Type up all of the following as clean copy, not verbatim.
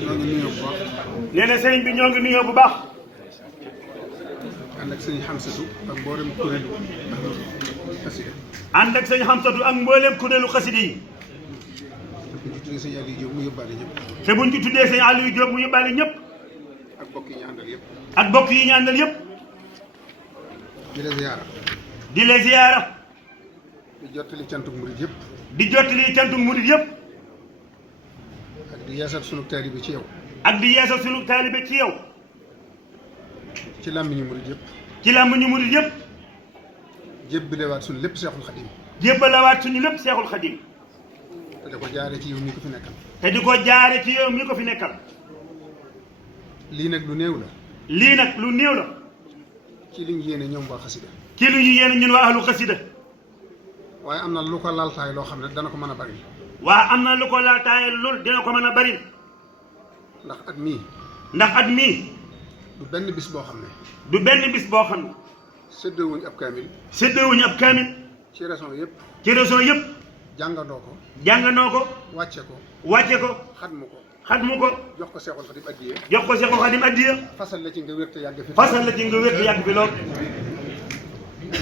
ñoo ngi nuyoo bu baax. nee na sëriñ bi ñoo ngi nuyoo bu baax. ànd ak sëñ Xamsatu ak mboolem kuréelu xasida. ànd ak sëñ Xamsatu ak mboolem kuréelu xasida yi. buñ ci tuddee sëñ Aliou Diop mu yóbbaale ñëpp. te buñ ci tuddee sëñ Aliou Diop mu yóbbaale ñëpp. ak bokk yi ñu àndal yëpp. ak bokk yi ñu àndal yëpp. di la ziyaara. di la ziyaara. di jottali cantuk murid yëpp. di jottali cantuk murid yëpp. ak di yeesal sunu taalibe ci yow. ak di yeesal sunu taalibe ci yow. ci làmmiñu murid yëpp. ci làmmiñu murid yëpp. jébbalewaat sunu lépp Seexul Xadim. jébbalewaat suñu lépp Seexul Xadim. te di ko jaare ci yow mi ko fi nekkal. te di ko jaare ci yow mi ko fi nekkal. lii nag lu néew la. lii nag lu néew la. ci liñ yéene ñoom waa xasida. ci lu ñu yéene ñun waa ahlu xasida. waaye am na lu ko laltaay loo xam ne dana ko mën a bari. waa am na lu ko laltaay lool dina ko mën a bari. ndax at mii. ndax at mii. du benn bis boo xam ne. du benn bis boo xam ne. séddoowuñ ab kaamil. séddoowuñ ab kaamil. ci région yëpp. ci région yëpp. jàngandoo ko. jàngandoo ko. wàcce ko. wàcce ko. xatmu ko. xatmu ko. jox ko Seexul Xadim addiya. jox ko Seexul Xadim addiya. fasal la ci nga wér te yàgg fi. fasal la ci nga wér te yàgg fi lool.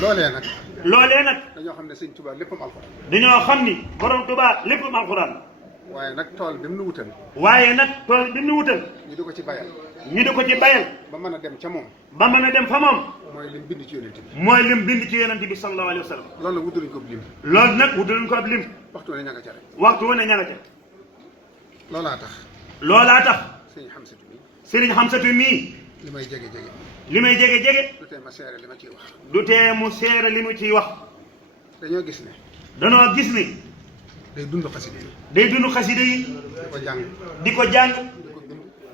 loolee nag. loolee nag. dañoo xam ne sëñ Tuubaa léppam alxuraan. dañoo xam ni borom Tuubaa léppam alxuraan. waaye nag tool bi mu nu wutal. waaye nag tool bi mu nu wutal. ñu di ko ci bayal. ñu di ko ci bayal. ba mën a dem ca moom. ba mën a dem fa moom. mooy lim bind ci yonent bi. mooy lim bind ci yonent bi sallallahu alayhi wa sallam. loolu nag wutaluñ ko ab lim. loolu nag wutaluñ ko ab lim. waxtu wane ña nga ca rek. waxtu wane ña nga ca. loolaa tax. loolaa tax. sëñ Xamsatu mi. sëriñ Xamsatu mii. li may jege jege. li may jege jege. du tee ma seere li ma ciy wax. du tee mu seere li mu ciy wax. dañoo gis ne. danoo gis ni. day dund xasida yi. day dund xasida yi. di ko jàng. di ko jàng.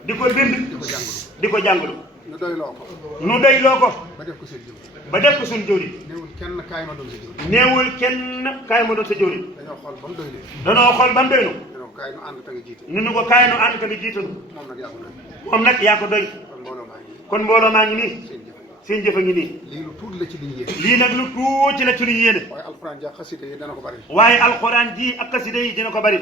di ko bind. di ko bind. di ko jàngulu. di ko jàngulu. ñu doyloo ko. nu doyloo ko. ba def ko seen jëw. ba def ko suñu jëwriñ. néewul kenn kaay ma doon sa jëw. néewul kenn kaay ma doon sa jëwriñ. dañoo xool ba mu doy leen. danoo xool ba mu doy nu. dañoo kaay nu ànd te nga jiite. ñu ne ko kaay nu ànd tamit jiitalu. moom nag yaa ko doy. moom nag yaa ko doy. kon mbooloo maa ngi. kon mbooloo maa ngi nii. seen jëf. seen jëf a ngi nii. lii lu tuuti la ci liñ yéene. lii nag lu tuuti la ci lu yéene. waaye alxuraan ja xasida yi dana ko bari. waaye alxuraan ji ak xasida yi dina ko bari.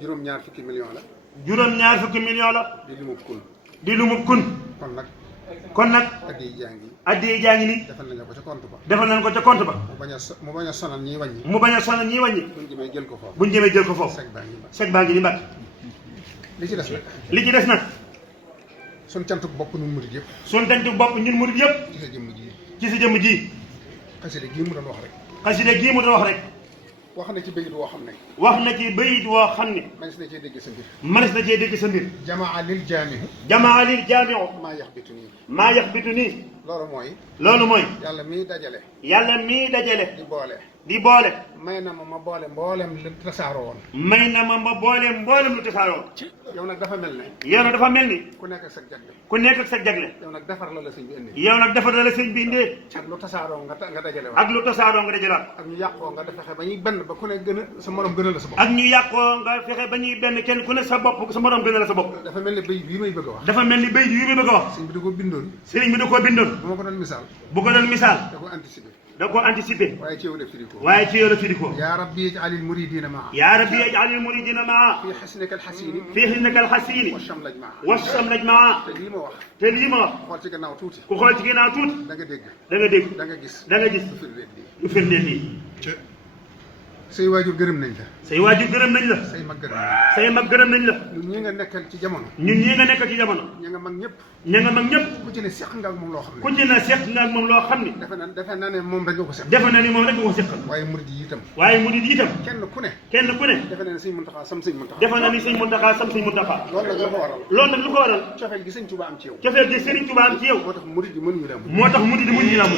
juróom-ñaar fukki million la. juróom-ñaar fukki million la. di limu kun. di lu mu kun. kon nag. kon nag. addi jàngi. addi jaa ngi nii. defal nañu ko ca compte ba. defal nañ ko ca compte ba. mu bañ a sonal ñiy wàññi. mu bañ a sonal ñiy wàññi. buñ jëmee jël ko foofu. buñ jëmee jël ko foofu. seg baa ngi ba. seg baa ngi ni mbàkk. li ci des nag. li ci des nag. suñ cantuk bopp nun murid yëpp. suñ tantu bopp ñun murid yëpp. ci sa jëmm ji. ci sa jëmm ji. xasida gii mu doon wax rek. xasida gii mu doon wax rek. wax na ci bayit woo xam ne. wax na ci bayit woo xam ne. manis na cee dégg sa mbir. manis na cee dégg sa mbir. jamaa lil jaamihu. jamaa lil jaamiu. maa yaxbitu nii. maa yaxbitu nii. loolu mooy. loolu mooy. yàlla miy dajale. yàlla mii dajale. di boole. di boole. may na ma boole mboolem li tasaaroo woon. may na ma boole mboolem lu tasaaroo. yow nag dafa mel ne. yow nag dafa mel ni. ku nekk ak sa jagle. ku nekk ak sa jagle. yow nag defar la la sëñ bi indi. yow nag defar la sëñ bi indee. ak lu tasaaroo nga dajale waat. ak lu tasaaroo nga dajalaat. ak ñu yàqoo nga fexe ba ñuy benn ba ku ne gën a sa morom gën a la sa bopp. ak ñu yàqoo nga fexe ba ñuy benn kenn ku ne sa bopp sa morom gën a la sa bopp. dafa mel ne bayit bii may bëgg a wax. dafa mel ni bayit yi may bëgg a wax. sëñ bi da koo bindoon. sëriñ bi da koo bindoon. bu ma ko doon misaal. bu ko doon misaal. da ko anticiper. da koo anticiper. waaye ci yow la firi ko. waaye ci yow la firi ko. yaa rabbi ij'alil muridina maa. yaa rabbi ij'alil muridina maa. fii xasnika alxasini. fii xasnika alxasini. wa shamlaj maa. wa shamlaj maa. te lii ma wax. te lii ma wax. xool ci gannaaw tuuti. ku xool ci ginnaaw tuuti. da nga dégg. da nga dégg. da nga gis. da nga gis. du firndeel lii. du firndeel lii. say waajur gërëm nañ la. say waajur gërëm nañ la. say mag gërëm nañ la. say mag gërëm nañ la. ñun ñi nga nekkal ci jamono. ñun ñii nga nekkal ci jamono. ña nga mag ñëpp. ña nga mag ñëpp. ku ci ne seq nga ak moom loo xam ne. ku ci ne seq nga ak moom loo xam ni. defe na ne moom rek nga ko seq. defe na ni moom rek nga ko seqal. waaye murid yi itam. waaye murid yi itam. kenn ku ne. kenn ku ne. defe na ne sëñ Muntaxa sam sëñ Muntaxa. defe na ni sëñ Muntaxa sam sëñ Muntaxa. loolu nag la ko waral. loolu nag lu ko waral. cofeel gi sëñ Tuubaa am ci yow. cofeel gi Sëriñ Tuubaa am ci yow. moo tax murid yi mënuñu la am. moo tax murid yi mënuñu la am.